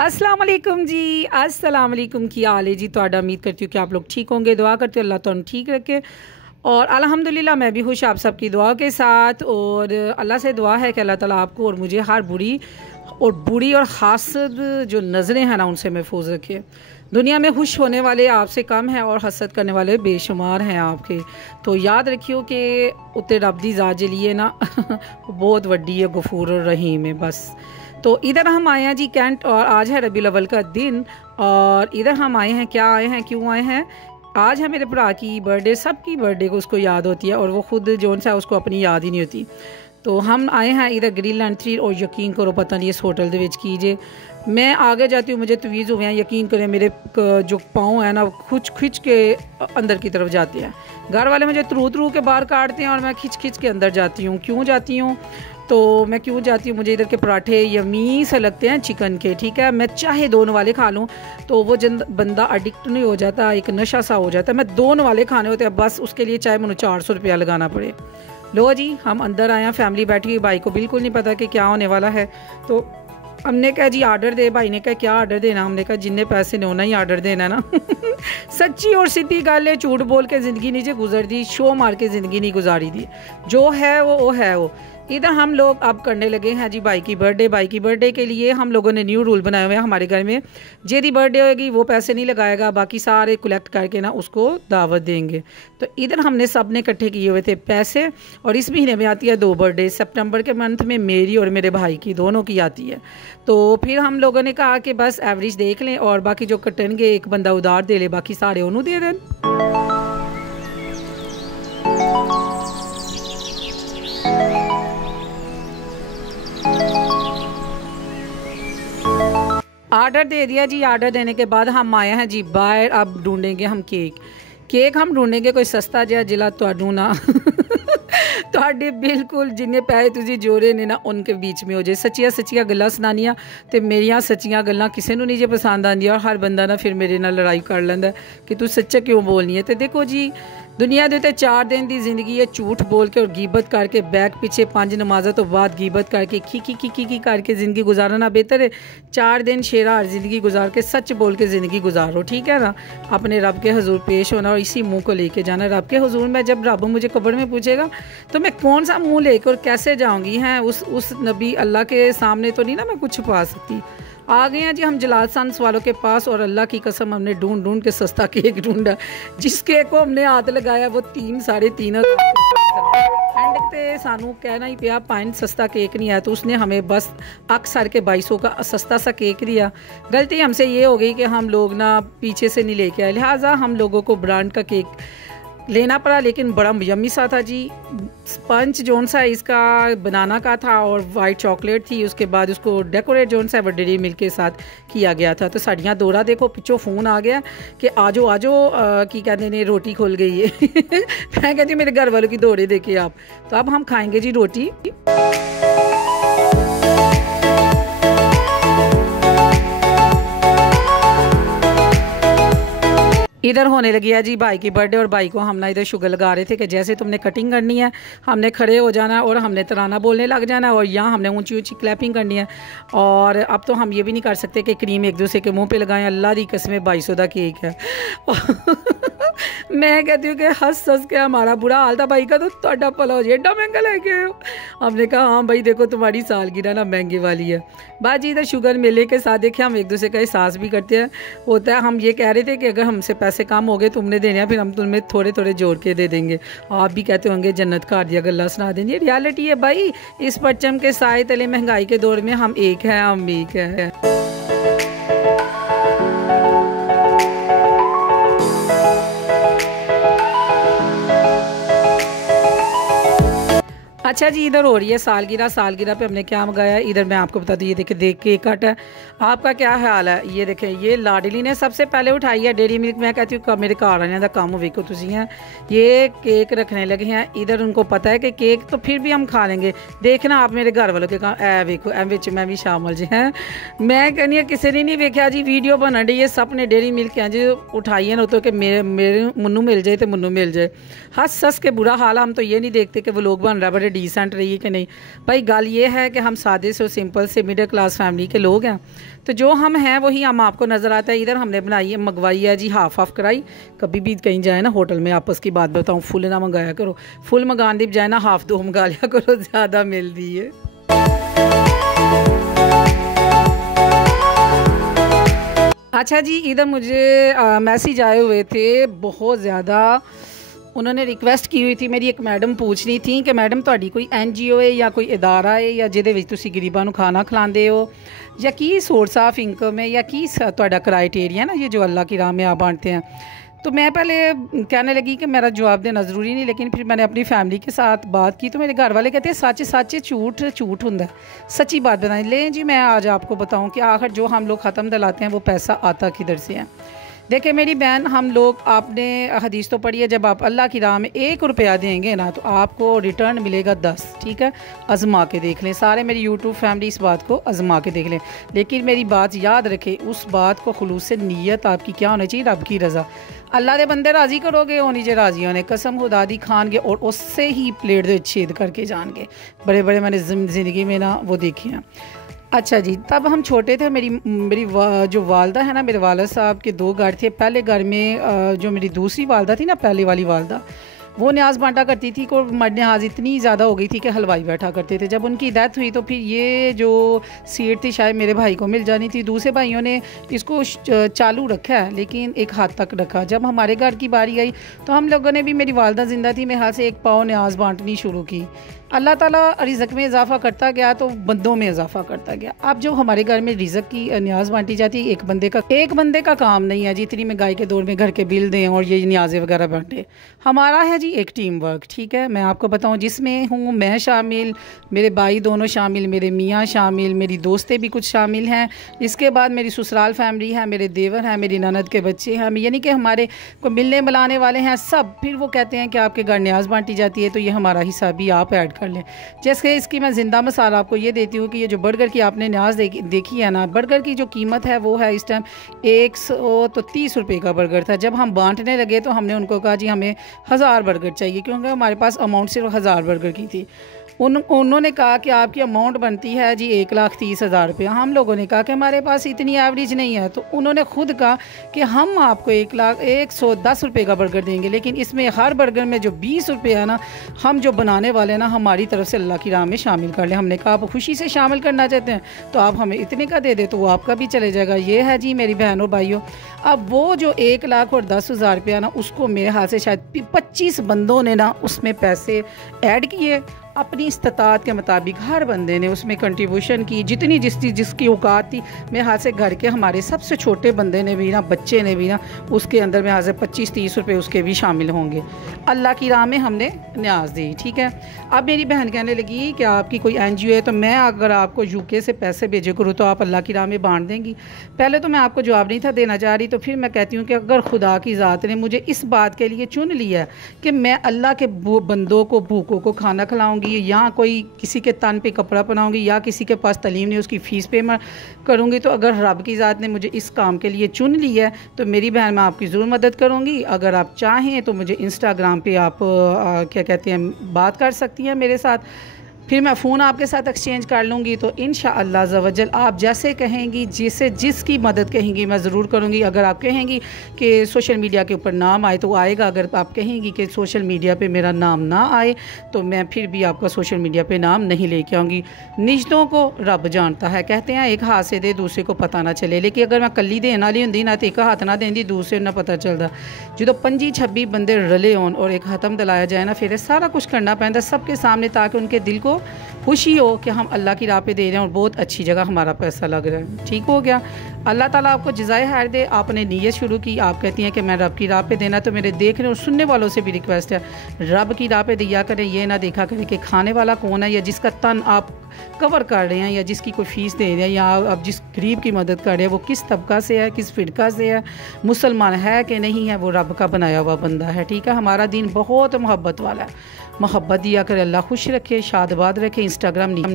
अस्सलाम वालेकुम जी, अस्सलाम वालेकुम। की हाल है जी तुहाडा? उम्मीद करती हूँ कि आप लोग ठीक होंगे। दुआ करती हूँ अल्लाह तुहानू ठीक रखे और अल्हम्दुलिल्लाह मैं भी खुश आप सबकी दुआ के साथ। और अल्लाह से दुआ है कि अल्लाह ताला आपको और मुझे हर बुरी और हासद जो नज़रें हैं ना उनसे महफूज रखे। दुनिया में खुश होने वाले आपसे कम हैं और हसद करने वाले बेशुमार हैं आपके। तो याद रखियो कि उत्ते रब दी ज़ात लिए ना बहुत वड्डी है, गफूर और रहीम है बस। तो इधर हम आए हैं जी कैंट और आज है रबीउल अव्वल का दिन और इधर हम आए हैं, क्या आए हैं, क्यों आए हैं? आज है मेरे भरा की बर्थडे। सबकी बर्थडे को उसको याद होती है और वो खुद जोन सा उसको अपनी याद ही नहीं होती। तो हम आए हैं इधर ग्रीनलैंड 3 और यकीन करो पता नहीं इस होटल के कीजिए मैं आगे जाती हूँ मुझे तवीज़ हुए हैं। यकीन करें मेरे जो पाँव हैं ना खिंच के अंदर की तरफ जाते हैं। घर वाले मुझे तरू के बाहर काटते हैं और मैं खिंच के अंदर जाती हूँ। क्यों जाती हूँ? तो मैं क्यों जाती हूँ, मुझे इधर के पराठे यमी से लगते हैं चिकन के। ठीक है, मैं चाहे दोनों वाले खा लूँ तो वो बंदा अडिक्ट नहीं हो जाता, एक नशा सा हो जाता है। मैं दोनों वाले खाने होते हैं बस, उसके लिए चाहे मुझे 400 रुपया लगाना पड़े। लो जी हम अंदर आए हैं, फैमिली बैठी हुई, भाई को बिल्कुल नहीं पता कि क्या होने वाला है। तो हमने कहा जी आर्डर दे। भाई ने कहा क्या आर्डर देना? हमने कहा जिन्ने पैसे ने उन्हें ही आर्डर देना ना। सच्ची और सीधी गल है, झूठ बोल के ज़िंदगी नहीं गुजर दी, शो मार के ज़िंदगी नहीं गुजारी दी। जो है वो है वो। इधर हम लोग अब करने लगे हैं जी भाई की बर्थडे। भाई की बर्थडे के लिए हम लोगों ने न्यू रूल बनाए हुए हैं हमारे घर में। जेदी बर्थडे होगी वो पैसे नहीं लगाएगा, बाकी सारे कलेक्ट करके ना उसको दावत देंगे। तो इधर हमने सब ने इकट्ठे किए हुए थे पैसे। और इस महीने में आती है 2 बर्थडे, सितंबर के मंथ में मेरी और मेरे भाई की दोनों की आती है। तो फिर हम लोगों ने कहा कि बस एवरेज देख लें और बाकी जो कटेंगे एक बंदा उधार दे ले, बाकी सारे उन्हों दे दें। आर्डर दे दिया जी। आर्डर देने के बाद हम आए हैं जी बाहर। अब ढूंढेंगे हम केक हम ढूंढेंगे कोई सस्ता जिहा जिला तुहानू ना ਤੁਹਾਡੇ बिल्कुल जिन्ने पैसे तुझी जोड़े ने ना उनके बीच में हो जाए। सच्चियां गल्लां सुनानियां ते मेरियां सच्चियां गल्लां किसी नूं नहीं जे पसंद आंदियां और हर बंदा ना फिर मेरे नाल लड़ाई कर लैंदा कि तू सच्चा क्यों बोलनी है। तो देखो जी दुनिया दे ते 4 दिन की जिंदगी है, झूठ बोल के और गीबत करके बैक पीछे 5 नमाज़ों तो बाद गीबत करके खी करके ज़िंदगी गुजारना बेहतर है। 4 दिन शेरा हर ज़िंदगी गुजार के सच बोल के ज़िंदगी गुजारो। ठीक है ना, अपने रब के हजूर पेश होना और इसी मुंह को लेके जाना रब के हजूर में। जब रब मुझे कब्र में पूछेगा तो मैं कौन सा मुंह लेकर और कैसे जाऊंगी? हैं उस नबी अल्लाह के सामने तो नहीं ना मैं कुछ छुपा सकती। आ गए हैं जी हम जलालसन वालों के पास और अल्लाह की कसम हमने ढूंढ के सस्ता केक ढूंढा। जिस केक को हमने हाथ लगाया वो 3 साढ़े 3 एंड ते सानू कहना ही पिया पाइन सस्ता केक नहीं आया। तो उसने हमें बस अक्सर के 2200 का सस्ता सा केक दिया। गलती हमसे ये हो गई कि हम लोग ना पीछे से नहीं लेके आए, लिहाजा हम लोगों को ब्रांड का केक लेना पड़ा, लेकिन बड़ा यम्मी सा था जी। स्पंज जोन सा इसका बनाना का था और वाइट चॉकलेट थी। उसके बाद उसको डेकोरेट जोन सा डेयरी मिल्क के साथ किया गया था। तो साड़ियाँ दौरा देखो पिछो फ़ोन आ गया कि आजो की कहते ने रोटी खुल गई है। मैं कहती हूँ मेरे घर वालों की दौड़े देखे आप। तो अब हम खाएंगे जी रोटी। इधर होने लगी है जी भाई की बर्थडे और भाई को हम ना इधर शुगर लगा रहे थे कि जैसे तुमने कटिंग करनी है हमने खड़े हो जाना है और हमने तराना बोलने लग जाना है और यहाँ हमने ऊंची ऊंची क्लैपिंग करनी है। और अब तो हम ये भी नहीं कर सकते कि क्रीम एक दूसरे के मुंह पे लगाएं। अल्लाह दी कसम 2200 का केक है। मैं कहती हूँ कि हंस के हमारा बुरा हाल था। भाई का तो ਤੁਹਾਡਾ भला हो जाए, एडा महंगा लेके आए हो। हमने कहा हाँ भाई देखो तुम्हारी सालगिरह ना महंगे वाली है। बाजी इधर शुगर मेले के साथ देखिए हम एक दूसरे का एहसास भी करते हैं। होता है हम ये कह रहे थे कि अगर हमसे पैसे कम हो गए तुमने देने हैं, फिर हम तुम्हें थोड़े थोड़े जोड़ के दे देंगे। आप भी कहते होंगे जन्नत का दिया गल्ला सुना देंगे। रियलिटी है भाई, इस परचम के साए तले महंगाई के दौर में हम एक है। अच्छा जी इधर हो रही है सालगिरह पे हमने क्या मंगाया है इधर मैं आपको बता दूँ। ये देखिए देख केक कट है। आपका क्या ख्याल है? ये देखें ये लाडली ने सबसे पहले उठाई है डेयरी मिल्क। मैं कहती हूँ मेरे घर आने का काम वेखो तुसी हैं। ये केक रखने लगे हैं इधर। उनको पता है कि केक तो फिर भी हम खा लेंगे। देखना आप मेरे घर वालों के काम ए वेखो ए विच मैं भी शामिल जी हैं। मैं कहनी है किसी ने नहीं वेख्या जी वीडियो बन रही है सब ने डेयरी मिल्क हैं जी उठाई है ना तो कि मेरे मुन्नू मिल जाए तो मुन्नू मिल जाए। हंस के बुरा हाल हम तो ये नहीं देखते कि वो लोग बन रहा बड़े डिसेंट रही है कि नहीं। भाई गल ये है कि हम सादे से सिंपल से मिडिल क्लास फैमिली के लोग हैं, तो जो हम हैं वही हम आपको नज़र आता है। इधर हमने बनाई है, मंगवाई है जी हाफ कराई। कभी भी कहीं जाए ना होटल में, आपस की बात बताऊँ, फुल ना मंगाया करो, फुल मंगाने दी बजाय ना हाफ 2 मंगा लिया करो, ज़्यादा मिल रही है। अच्छा जी, इधर मुझे मैसेज आए हुए थे बहुत ज़्यादा। उन्होंने रिक्वेस्ट की हुई थी, मेरी एक मैडम पूछ रही थी कि मैडम तुहाडी कोई NGO है या कोई इदारा है या जिहदे विच तुसीं गरीबां नूं खाना खिलांदे हो, या की सोर्स ऑफ इनकम है, या की तुहाडा क्राइटेरिया ना ये जो अल्लाह की राह में आप बांटते हैं। तो मैं पहले कहने लगी कि मेरा जवाब देना ज़रूरी नहीं, लेकिन फिर मैंने अपनी फैमिली के साथ बात की तो मेरे घर वाले कहते हैं सच सच झूठ झूठ होंदा है, सच्ची बात बताएं। लें जी, मैं आज आपको बताऊं कि आखिर जो हम लोग ख़त्म दिलाते हैं वो पैसा आता किधर से है। देखिए मेरी बहन, हम लोग, आपने हदीस तो पढ़ी है, जब आप अल्लाह की राह में 1 रुपया देंगे ना तो आपको रिटर्न मिलेगा 10। ठीक है, आजमा के देख लें, सारे मेरी यूट्यूब फैमिली इस बात को आजमा के देख लें। लेकिन मेरी बात याद रखें, उस बात को खुलूस से नीयत आपकी क्या होनी चाहिए, रब की रज़ा। अल्लाह के बंदे राज़ी करोगे, होनी जे राज़ी होने, कसम खुदा दी खानगे और उससे ही प्लेट दे छेद करके जाएंगे। बड़े बड़े मैंने ज़िंदगी में ना वो देखे हैं। अच्छा जी, तब हम छोटे थे, मेरी जो वालदा है ना, मेरे वालिद साहब के 2 घर थे। पहले घर में जो मेरी दूसरी वालदा थी ना, पहले वाली वालदा, वो न्याज बांटा करती थी को न्याज इतनी ज़्यादा हो गई थी कि हलवाई बैठा करते थे। जब उनकी डेथ हुई तो फिर ये जो सीट थी शायद मेरे भाई को मिल जानी थी। दूसरे भाइयों ने इसको चालू रखा है, लेकिन एक हाथ तक रखा। जब हमारे घर की बारी आई तो हम लोगों ने भी, मेरी वालदा ज़िंदा थी, मेरे हाथ से 1 पाव न्याज बांटनी शुरू की। अल्लाह ताला रिज़्क़ में इजाफ़ा करता गया तो बंदों में इजाफ़ा करता गया। अब जो हमारे घर में रिज़्क़ की न्याज बांटी जाती है, एक बंदे का काम नहीं है जी, इतनी महंगाई के दौर में घर के बिल दें और ये न्याज़ें वगैरह बांटे। हमारा है जी एक टीम वर्क। ठीक है, मैं आपको बताऊं, जिसमें हूँ मैं शामिल, मेरे भाई दोनों शामिल, मेरे मियाँ शामिल, मेरी दोस्तें भी कुछ शामिल हैं। इसके बाद मेरी ससुराल फैमिली है, मेरे देवर हैं, मेरी ननद के बच्चे हैं, यानी कि हमारे को मिलने मिलाने वाले हैं सब। फिर वो कहते हैं कि आपके घर न्याज बांटी जाती है तो ये हमारा हिस्सा भी आप ऐड कर लें। जैसे इसकी मैं ज़िंदा मिसाल आपको ये देती हूँ कि ये जो बर्गर की आपने न्याज देखी है ना, बर्गर की जो कीमत है वो है इस टाइम 130 रुपये का बर्गर था। जब हम बांटने लगे तो हमने उनको कहा जी हमें 1000 बर्गर चाहिए, क्योंकि हमारे पास अमाउंट सिर्फ 1000 बर्गर की थी। उन्होंने कहा कि आपकी अमाउंट बनती है जी 1,30,000 रुपया। हम लोगों ने कहा कि हमारे पास इतनी एवरेज नहीं है, तो उन्होंने खुद कहा कि हम आपको 1,110 रुपये का बर्गर देंगे, लेकिन इसमें हर बर्गर में जो 20 रुपये है ना, हम जो बनाने वाले हैं ना, हमारी तरफ से अल्लाह की राह में शामिल कर लें। हमने कहा आप खुशी से शामिल करना चाहते हैं तो आप हमें इतने का दे दे तो वो आपका भी चले जाएगा। ये है जी मेरी बहनों भाइयों। अब वो जो 1,10,000 रुपया ना, उसको मेरे हाथ से शायद 25 बंदों ने ना उसमें पैसे ऐड किए। अपनी इस्तात के मुताबिक हर बंदे ने उसमें कंट्रीब्यूशन की, जितनी जिसकी औकात थी। मेरे हाथ से घर के हमारे सबसे छोटे बंदे ने भी ना, बच्चे ने भी ना, उसके अंदर मेरे हाथ से 25-30 रुपये उसके भी शामिल होंगे। अल्लाह की राह में हमने न्याज दी। ठीक है, अब मेरी बहन कहने लगी कि आपकी कोई NGO है तो मैं अगर आपको UK से पैसे भेजे करूँ तो आप अल्लाह की राह में बांट देंगी। पहले तो मैं आपको जवाब नहीं था देना चाह रही, तो फिर मैं कहती हूँ कि अगर खुदा की ज़ात ने मुझे इस बात के लिए चुन लिया कि मैं अल्लाह के बंदों को, भूखों को खाना खिलाऊँगी, या कोई किसी के तन पे कपड़ा पहनाऊँगी, या किसी के पास तलीम नहीं उसकी फ़ीस पेमेंट करूँगी, तो अगर रब की ज़ात ने मुझे इस काम के लिए चुन लिया है तो मेरी बहन मैं आपकी ज़रूर मदद करूँगी। अगर आप चाहें तो मुझे इंस्टाग्राम पे आप क्या कहते हैं बात कर सकती हैं मेरे साथ, फिर मैं फ़ोन आपके साथ एक्सचेंज कर लूँगी। तो इंशाअल्लाह ज़वजल आप जैसे कहेंगी, जिसकी मदद कहेंगी मैं ज़रूर करूँगी। अगर आप कहेंगी कि सोशल मीडिया के ऊपर नाम आए तो आएगा, अगर आप कहेंगी कि सोशल मीडिया पे मेरा नाम ना आए तो मैं फिर भी आपका सोशल मीडिया पे नाम नहीं लेके आऊँगी। निजतों को रब जानता है, कहते हैं एक हाथ से दे दूसरे को पता ना चले, लेकिन अगर मैं कली देने वाली होंगी ना तो एक हाथ ना देंदी दूसरे ना पता चलता। जो 25-26 बंदे रले होन और एक ख़त्म दिलाया जाए ना, फिर सारा कुछ करना पैंदा सबके सामने, ताकि उनके दिल को खुशी हो कि हम अल्लाह की राह पे दे रहे हैं और बहुत अच्छी जगह हमारा पैसा लग रहा है। ठीक हो गया, अल्लाह ताला आपको जज़ाए खैर दे। आपने नीयत शुरू की, आप कहती हैं कि मैं रब की राह पे देना, तो मेरे देखने और सुनने वालों से भी रिक्वेस्ट है रब की राह पे दिया करें। ये ना देखा करें कि खाने वाला कौन है, या जिसका तन आप कवर कर रहे हैं, या जिसकी कोई फ़ीस दे रहे हैं, या आप जिस गरीब की मदद कर रहे हैं वो किस तबका से है, किस फ़िरका से है, मुसलमान है कि नहीं है, वो रब का बनाया हुआ बंदा है। ठीक है, हमारा दीन बहुत मोहब्बत वाला है। मोहब्बत दिया कर अल्लाह खुश रखे, शादबाद रखे। इंस्टाग्राम नहीं